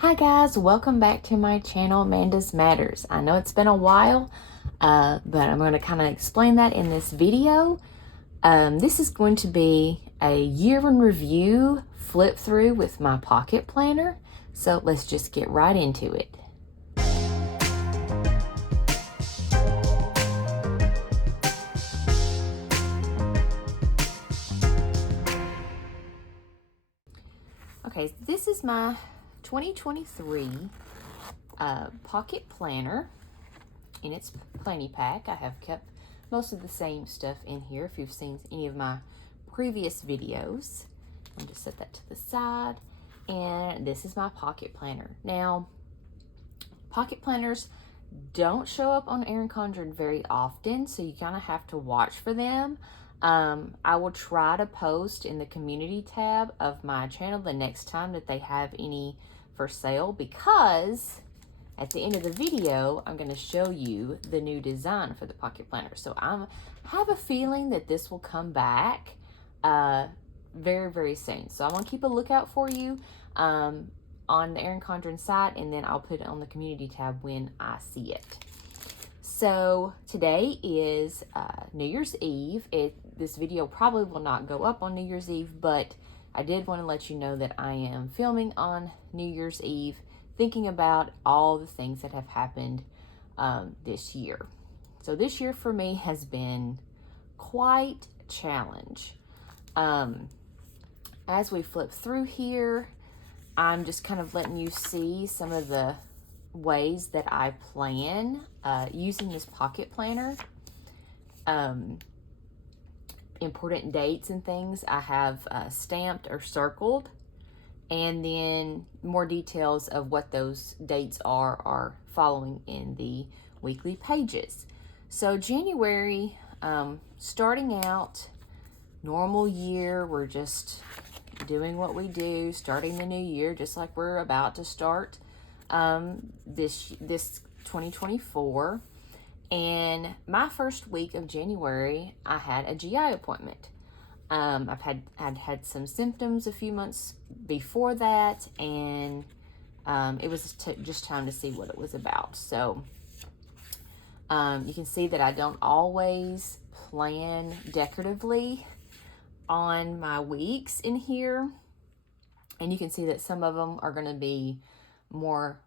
Hi guys, welcome back to my channel, Amanda's Matters. I know it's been a while, but I'm going to kind of explain that in this video. This is going to be a year in review flip through with my pocket planner. So let's just get right into it. Okay, this is my 2023 pocket planner in its planny pack. I have kept most of the same stuff in here if you've seen any of my previous videos. I'll just set that to the side. And this is my pocket planner. Now, pocket planners don't show up on Erin Condren very often, so you kind of have to watch for them. I will try to post in the community tab of my channel the next time that they have any for sale, because at the end of the video, I'm going to show you the new design for the pocket planner. So I have a feeling that this will come back very, very soon. So I'm going to keep a lookout for you on the Erin Condren site, and then I'll put it on the community tab when I see it. So today is New Year's Eve. This video probably will not go up on New Year's Eve, but I did want to let you know that I am filming on New Year's Eve, thinking about all the things that have happened this year. So this year for me has been quite a challenge. As we flip through here, I'm just kind of letting you see some of the ways that I plan using this pocket planner. Important dates and things I have stamped or circled, and then more details of what those dates are following in the weekly pages. So January, starting out, normal year, we're just doing what we do, starting the new year just like we're about to start this 2024. And my first week of January, I had a GI appointment. I'd had some symptoms a few months before that, and it was just time to see what it was about. So you can see that I don't always plan decoratively on my weeks in here, and you can see that some of them are going to be more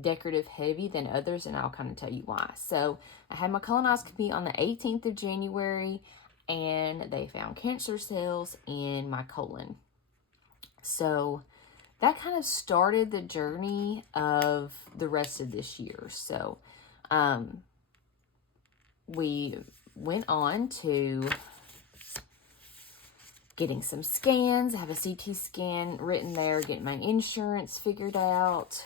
decorative heavy than others, and I'll kind of tell you why. So I had my colonoscopy on the 18th of January, and they found cancer cells in my colon. So that kind of started the journey of the rest of this year. So we went on to getting some scans. I have a CT scan written there, getting my insurance figured out,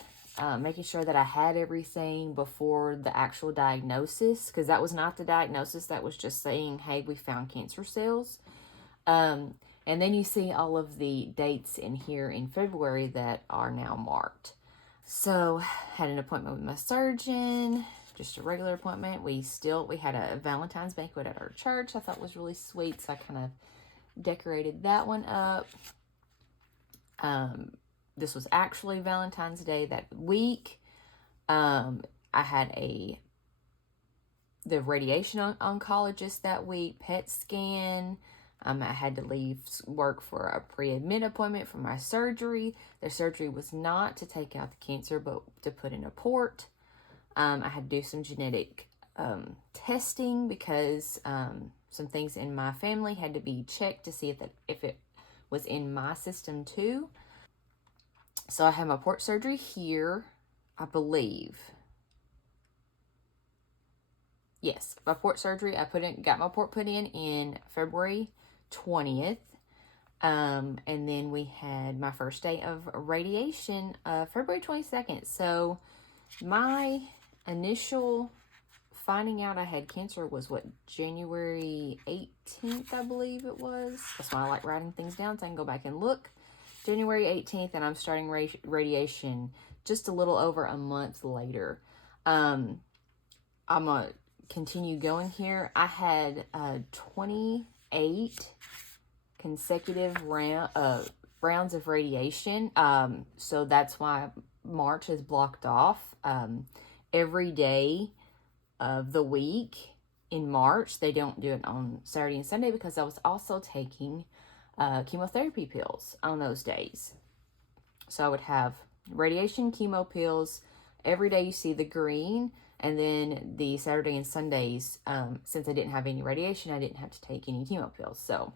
making sure that I had everything before the actual diagnosis, because that was not the diagnosis. That was just saying, hey, we found cancer cells. And then you see all of the dates in here in February that are now marked. So had an appointment with my surgeon, just a regular appointment. We had a Valentine's banquet at our church. I thought was really sweet, so I kind of decorated that one up. This was actually Valentine's Day that week. I had the radiation oncologist that week, PET scan. I had to leave work for a pre-admit appointment for my surgery. The surgery was not to take out the cancer, but to put in a port. I had to do some genetic testing, because some things in my family had to be checked to see if it was in my system too. So I had my port surgery here, I believe. Yes, my port surgery, got my port put in February 20th. And then we had my first day of radiation, February 22nd. So my initial finding out I had cancer was January 18th, I believe it was. That's why I like writing things down so I can go back and look. January 18th, and I'm starting radiation just a little over a month later. I'm going to continue going here. I had 28 consecutive rounds of radiation. So that's why March is blocked off. Every day of the week in March, they don't do it on Saturday and Sunday because I was also taking chemotherapy pills on those days. So I would have radiation chemo pills every day. You see the green, and then the Saturday and Sundays, since I didn't have any radiation, I didn't have to take any chemo pills. So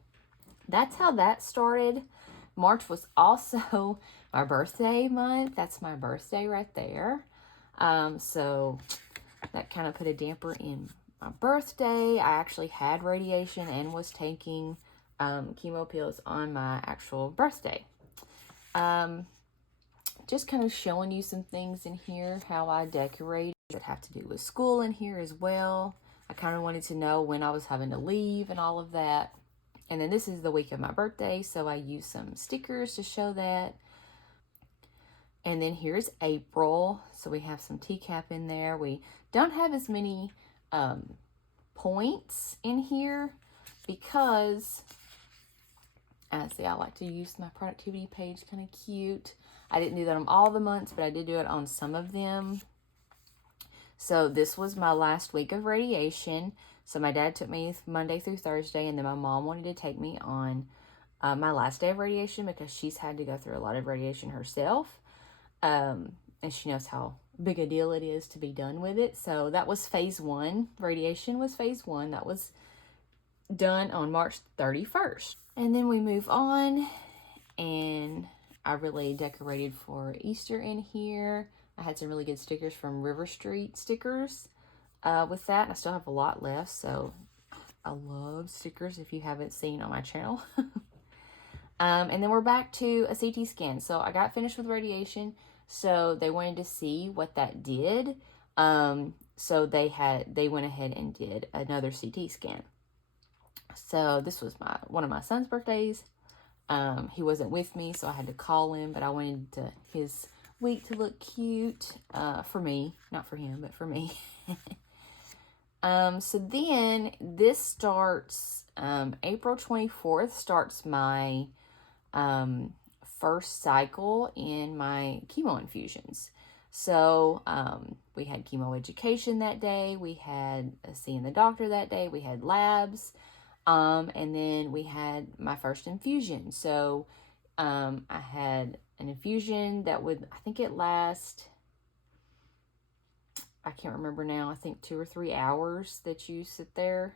that's how that started. March was also my birthday month. That's my birthday right there. So that kind of put a damper in my birthday. I actually had radiation and was taking chemo pills on my actual birthday. Just kind of showing you some things in here, how I decorate that have to do with school in here as well. I kind of wanted to know when I was having to leave and all of that. And then this is the week of my birthday, so I used some stickers to show that. And then here's April, so we have some teacup in there. We don't have as many points in here because, I like to use my productivity page, kind of cute. I didn't do that on all the months, but I did do it on some of them. So this was my last week of radiation. So my dad took me Monday through Thursday, and then my mom wanted to take me on my last day of radiation because she's had to go through a lot of radiation herself. And she knows how big a deal it is to be done with it. So that was phase 1. Radiation was phase 1. That was done on March 31st. And then we move on, and I really decorated for Easter in here. I had some really good stickers from River Street Stickers with that. I still have a lot left, so I love stickers if you haven't seen on my channel. And then we're back to a CT scan. So I got finished with radiation, so they wanted to see what that did. So they went ahead and did another CT scan. So this was one of my son's birthdays. He wasn't with me, so I had to call him, but I wanted his week to look cute for me. Not for him, but for me. So then this starts, April 24th starts my first cycle in my chemo infusions. So we had chemo education that day. We had seeing the doctor that day. We had labs. And then we had my first infusion. So I had an infusion that would, I think it last, I can't remember now, I think 2 or 3 hours that you sit there.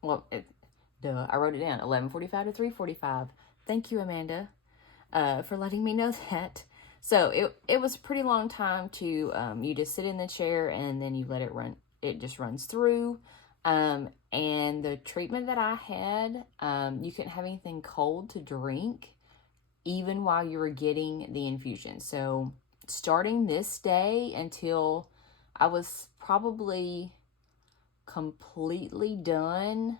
Well, I wrote it down, 11:45 to 3:45. Thank you, Amanda, for letting me know that. So it was a pretty long time to, you just sit in the chair and then you let it run. It just runs through. And the treatment that I had, you couldn't have anything cold to drink even while you were getting the infusion. So starting this day until I was probably completely done,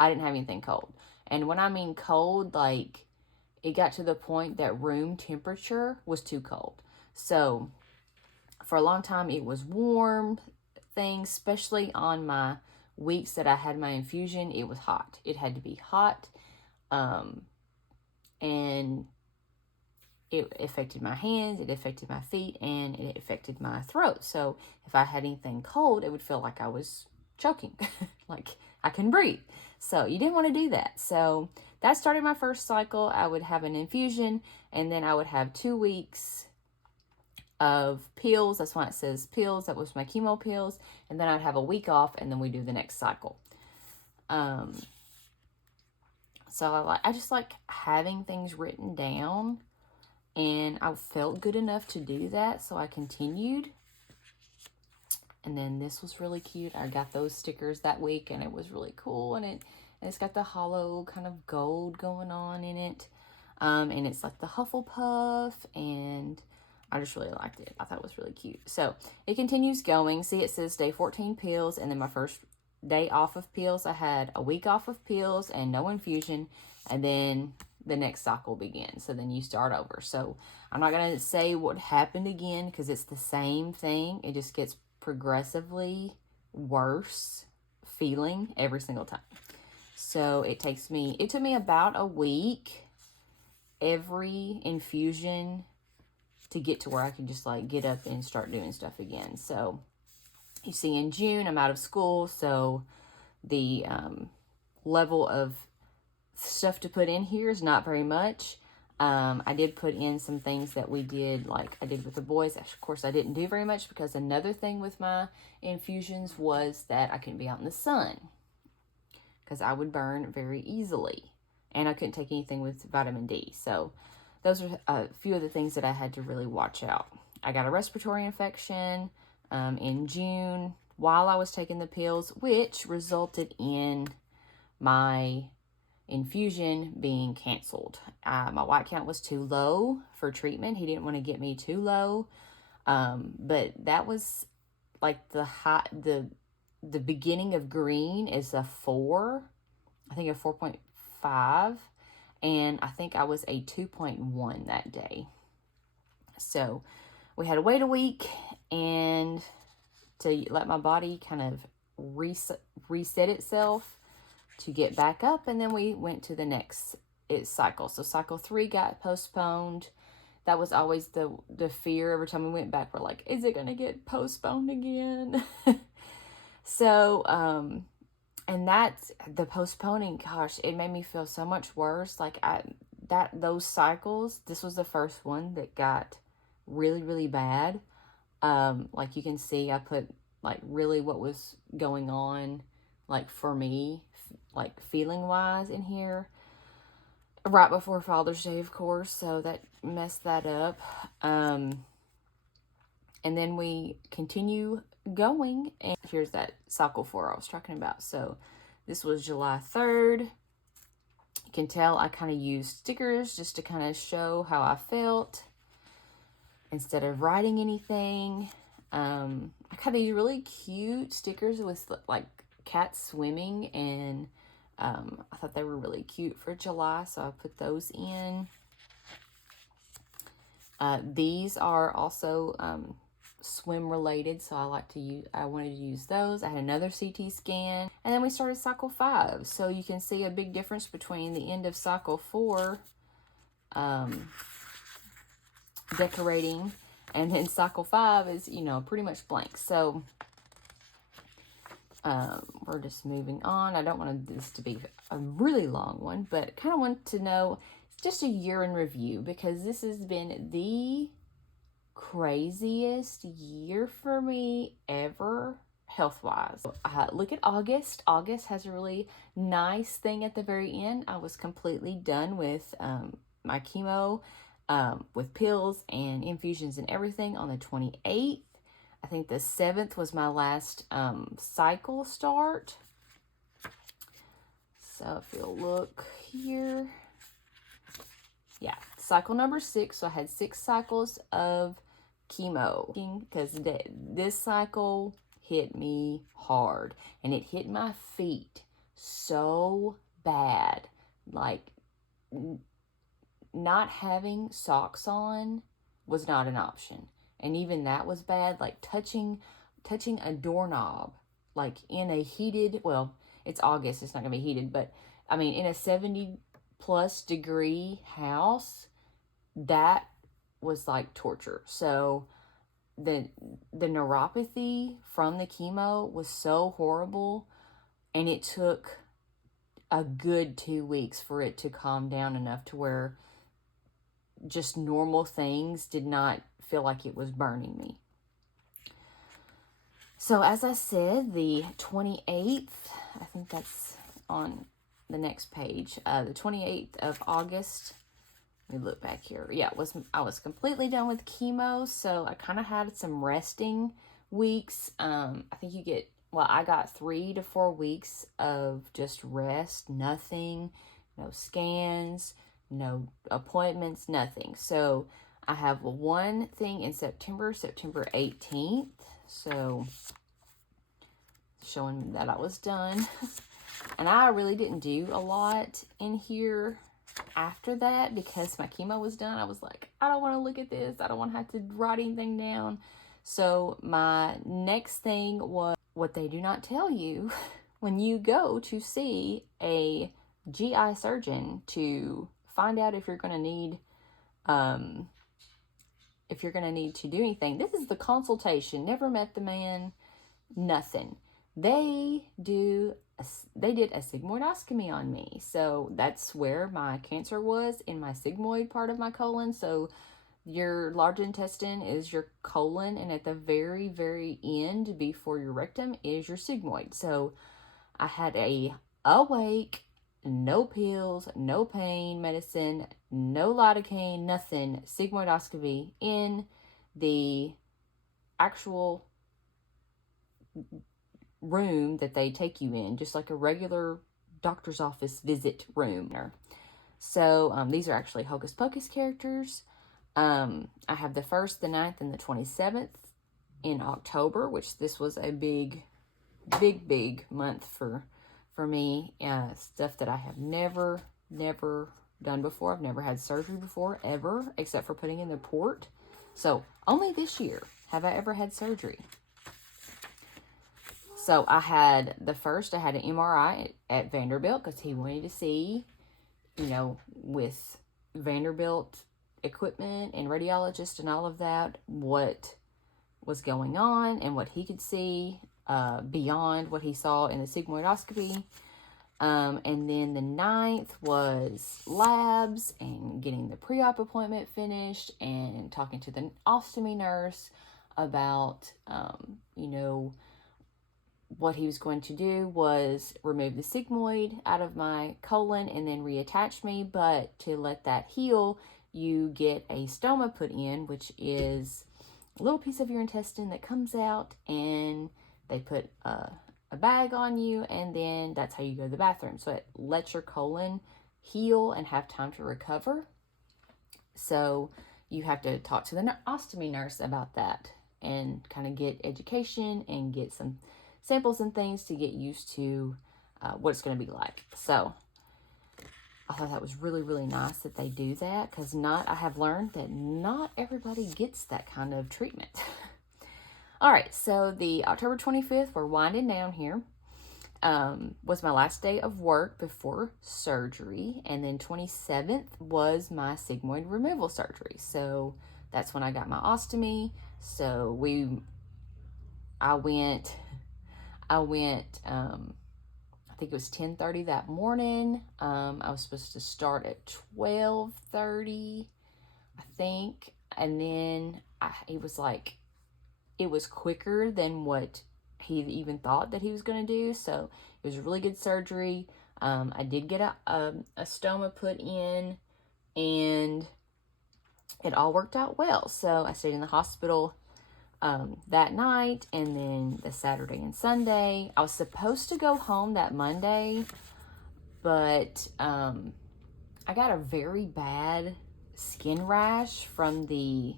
I didn't have anything cold. And when I mean cold, like it got to the point that room temperature was too cold. So for a long time it was warm things, especially on my weeks that I had my infusion, it was hot. It had to be hot. And it affected my hands, it affected my feet, and it affected my throat. So if I had anything cold, it would feel like I was choking, like I can breathe. So you didn't want to do that. So that started my first cycle. I would have an infusion, and then I would have 2 weeks of pills. That's why it says pills. That was my chemo pills. And then I'd have a week off, and then we do the next cycle. So I just like having things written down, and I felt good enough to do that, so I continued. And then this was really cute. I got those stickers that week, and it was really cool. And it's got the hollow kind of gold going on in it. And it's like the Hufflepuff, and I just really liked it. I thought it was really cute. So it continues going. See, it says day 14 pills, and then my first day off of pills, I had a week off of pills and no infusion, and then the next cycle begins. So then you start over. So I'm not going to say what happened again because it's the same thing. It just gets progressively worse feeling every single time. So it took me about a week. Every infusion to get to where I can just like get up and start doing stuff again. So you see in June, I'm out of school. So the level of stuff to put in here is not very much. I did put in some things that we did, like I did with the boys. Of course, I didn't do very much because another thing with my infusions was that I couldn't be out in the sun because I would burn very easily. And I couldn't take anything with vitamin D. So those are a few of the things that I had to really watch out. I got a respiratory infection in June while I was taking the pills, which resulted in my infusion being canceled. My white count was too low for treatment. He didn't want to get me too low. But that was like the beginning of green is a 4. I think a 4.5. And I think I was a 2.1 that day. So we had to wait a week and to let my body kind of reset itself to get back up, and then we went to the next cycle. So cycle 3 got postponed. That was always the fear. Every time we went back, we're like, is it going to get postponed again? So, and that's the postponing, gosh, it made me feel so much worse. Like those cycles, this was the first one that got really, really bad. Like you can see, I put like really what was going on, like for me, like feeling wise in here right before Father's Day, of course. So that messed that up. And then we continue going, and here's that cycle 4 I was talking about. So this was July 3rd. You can tell I kind of used stickers just to kind of show how I felt instead of writing anything. I got these really cute stickers with like cats swimming, and I thought they were really cute for July, so I put those in. These are also swim related, so I wanted to use those. I had another CT scan, and then we started cycle 5. So you can see a big difference between the end of cycle 4 decorating, and then cycle 5 is, you know, pretty much blank. So we're just moving on. I don't want this to be a really long one, but kind of want to know just a year in review, because this has been the craziest year for me ever, health-wise. Look at August. August has a really nice thing at the very end. I was completely done with my chemo, with pills and infusions and everything on the 28th. I think the 7th was my last cycle start. So if you'll look here, yeah, cycle number 6. So I had 6 cycles of chemo, because this cycle hit me hard, and it hit my feet so bad. Like not having socks on was not an option. And even that was bad. Like touching a doorknob, like in a heated, well, it's August, it's not gonna be heated, but I mean, in a 70+ degree house, that was like torture. So the neuropathy from the chemo was so horrible, and it took a good 2 weeks for it to calm down enough to where just normal things did not feel like it was burning me. So as I said, the 28th, I think that's on the next page, the 28th of August, let me look back here. Yeah, I was completely done with chemo, so I kind of had some resting weeks. I think you get, well, I got 3 to 4 weeks of just rest, nothing, no scans, no appointments, nothing. So I have one thing in September 18th. So showing that I was done. And I really didn't do a lot in here after that because my chemo was done. I was like, I don't want to look at this. I don't want to have to write anything down. So my next thing was what they do not tell you when you go to see a GI surgeon to find out if you're going to need if you're going to need to do anything. This is the consultation. Never met the man, nothing. They did a sigmoidoscopy on me. So that's where my cancer was, in my sigmoid part of my colon. So your large intestine is your colon, and at the very, very end before your rectum is your sigmoid. So I had a awake, no pills, no pain medicine, no lidocaine, nothing, sigmoidoscopy in the actual room that they take you in, just like a regular doctor's office visit room. So these are actually Hocus Pocus characters. I have the 1st, the 9th, and the 27th in October, which this was a big month for me. Stuff that I have never done before. I've never had surgery before, ever, except for putting in the port. So only this year have I ever had surgery. So I had the 1st, I had an MRI at Vanderbilt, because he wanted to see, you know, with Vanderbilt equipment and radiologist and all of that, what was going on and what he could see beyond what he saw in the sigmoidoscopy. And then the 9th was labs and getting the pre-op appointment finished and talking to the ostomy nurse about, you know, what he was going to do was remove the sigmoid out of my colon and then reattach me. But to let that heal, you get a stoma put in, which is a little piece of your intestine that comes out, and they put a bag on you, and then that's how you go to the bathroom. So it lets your colon heal and have time to recover. So you have to talk to the ostomy nurse about that and kind of get education and get some samples and things to get used to what it's going to be like. So I thought that was really, really nice that they do that, because I have learned that not everybody gets that kind of treatment. All right, so the October 25th, we're winding down here, was my last day of work before surgery, and then 27th was my sigmoid removal surgery. So that's when I got my ostomy. So I went, I think it was 10:30 that morning. I was supposed to start at 12:30, I think. And then it was quicker than what he even thought that he was going to do. So it was a really good surgery. I did get a stoma put in, and it all worked out well. So I stayed in the hospital that night, and then the Saturday and Sunday. I was supposed to go home that Monday, but I got a very bad skin rash from the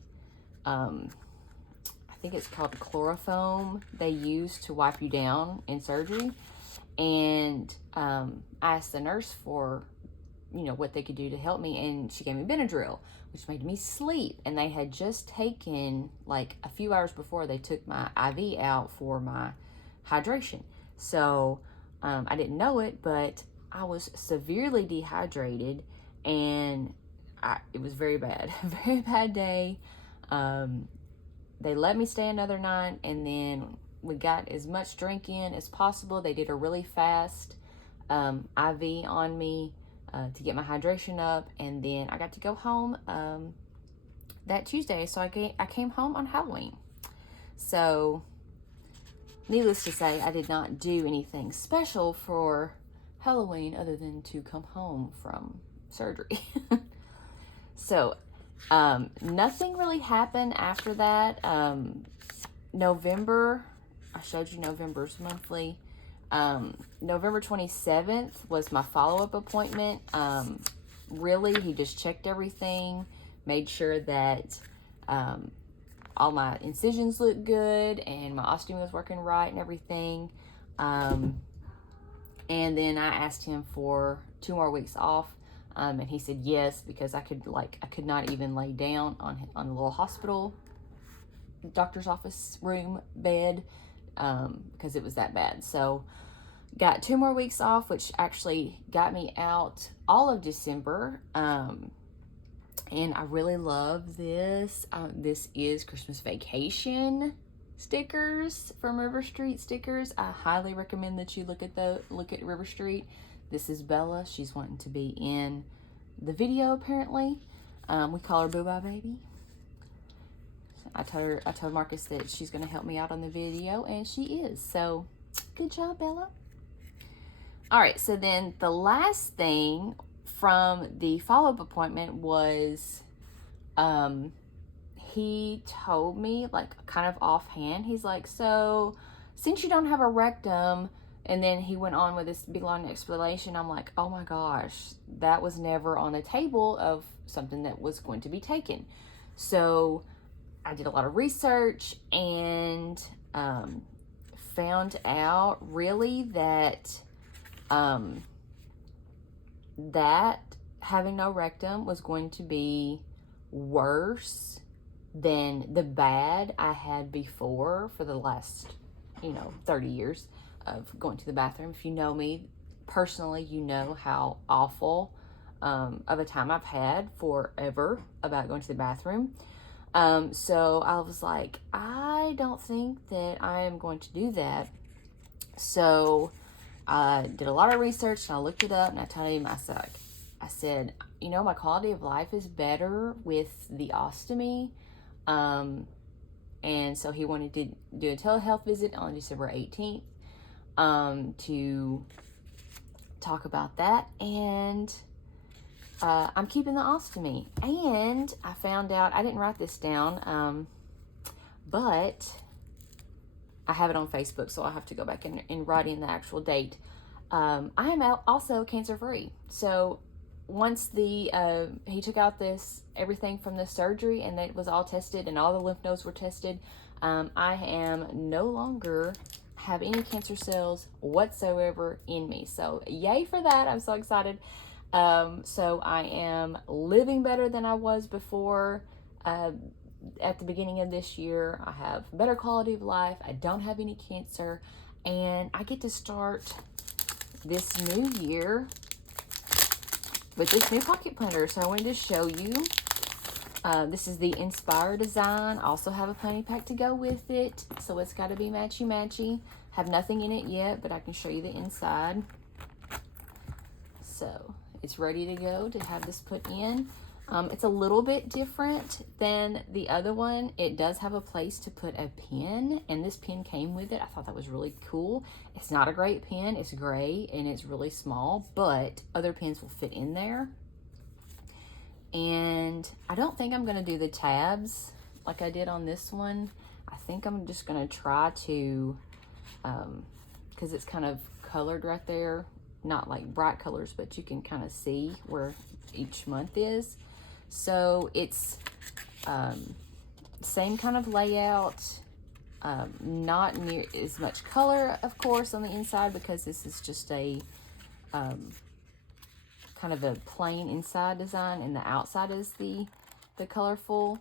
I think it's called chloroform they use to wipe you down in surgery. And I asked the nurse for, you know, what they could do to help me, and she gave me Benadryl, which made me sleep. And they had just taken, like a few hours before, they took my IV out for my hydration. So I didn't know it, but I was severely dehydrated, and it was very bad. Very bad day. They let me stay another night, and then we got as much drink in as possible. They did a really fast IV on me to get my hydration up, and then I got to go home that Tuesday. So I came home on Halloween. So needless to say, I did not do anything special for Halloween other than to come home from surgery. So nothing really happened after that. November, I showed you November's monthly. November 27th was my follow-up appointment. Really, he just checked everything, made sure that all my incisions looked good and my ostomy was working right and everything. And then I asked him for 2 more weeks off. And he said yes, because I could not even lay down on the little hospital doctor's office room bed, because it was that bad. So got 2 more weeks off, which actually got me out all of December. And I really love this. This is Christmas Vacation stickers from River Street Stickers. I highly recommend that you look at River Street. This is Bella. She's wanting to be in the video apparently. We call her Boo Bye Baby. I told Marcus that she's going to help me out on the video, and she is. So good job, Bella. All right, so then the last thing from the follow-up appointment was he told me, like, kind of offhand, he's like, so since you don't have a rectum, and then he went on with this big long explanation. I'm like, oh my gosh, that was never on the table of something that was going to be taken. So I did a lot of research and found out really that that having no rectum was going to be worse than the bad I had before for the last, 30 years of going to the bathroom. If you know me personally, you know how awful of a time I've had forever about going to the bathroom. So I was like, I don't think that I am going to do that. So I did a lot of research and I looked it up, and I told him, I said, my quality of life is better with the ostomy. And so he wanted to do a telehealth visit on December 18th to talk about that. And I'm keeping the ostomy. And I found out, I didn't write this down, but I have it on Facebook, so I'll have to go back and write in the actual date. I am also cancer-free. So once he took out everything from the surgery, and it was all tested and all the lymph nodes were tested, I am no longer have any cancer cells whatsoever in me. So yay for that. I'm so excited. So I am living better than I was before. At the beginning of this year, I have better quality of life. I don't have any cancer, and I get to start this new year with this new pocket planner. So I wanted to show you. This is the Inspire design. I also have a pony pack to go with it, so it's got to be matchy-matchy. Have nothing in it yet, but I can show you the inside. So it's ready to go to have this put in. It's a little bit different than the other one. It does have a place to put a pen, and this pen came with it. I thought that was really cool. It's not a great pen. It's gray and it's really small, but other pens will fit in there. And I don't think I'm gonna do the tabs like I did on this one. I think I'm just gonna try to, because it's kind of colored right there. Not like bright colors, but you can kind of see where each month is. So it's same kind of layout, not near as much color, of course, on the inside, because this is just a kind of a plain inside design, and the outside is the colorful.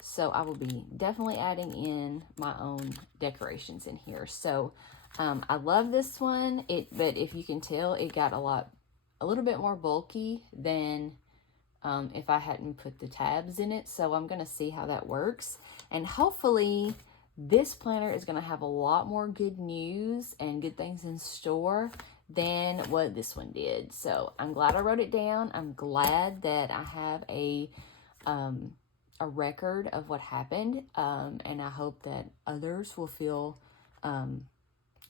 So I will be definitely adding in my own decorations in here. So I love this one. But if you can tell, it got a little bit more bulky than if I hadn't put the tabs in it. So I'm going to see how that works. And hopefully this planner is going to have a lot more good news and good things in store than what this one did. So I'm glad I wrote it down. I'm glad that I have a record of what happened. And I hope that others will feel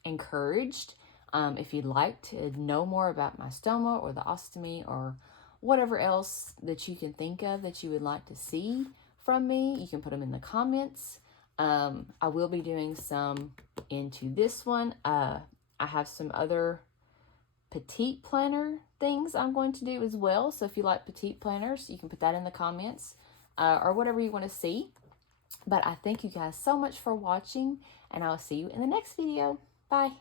encouraged. If you'd like to know more about my stoma or the ostomy or whatever else that you can think of that you would like to see from me, you can put them in the comments. I will be doing some into this one. I have some other petite planner things I'm going to do as well. So if you like petite planners, you can put that in the comments or whatever you want to see. But I thank you guys so much for watching, and I'll see you in the next video. Bye.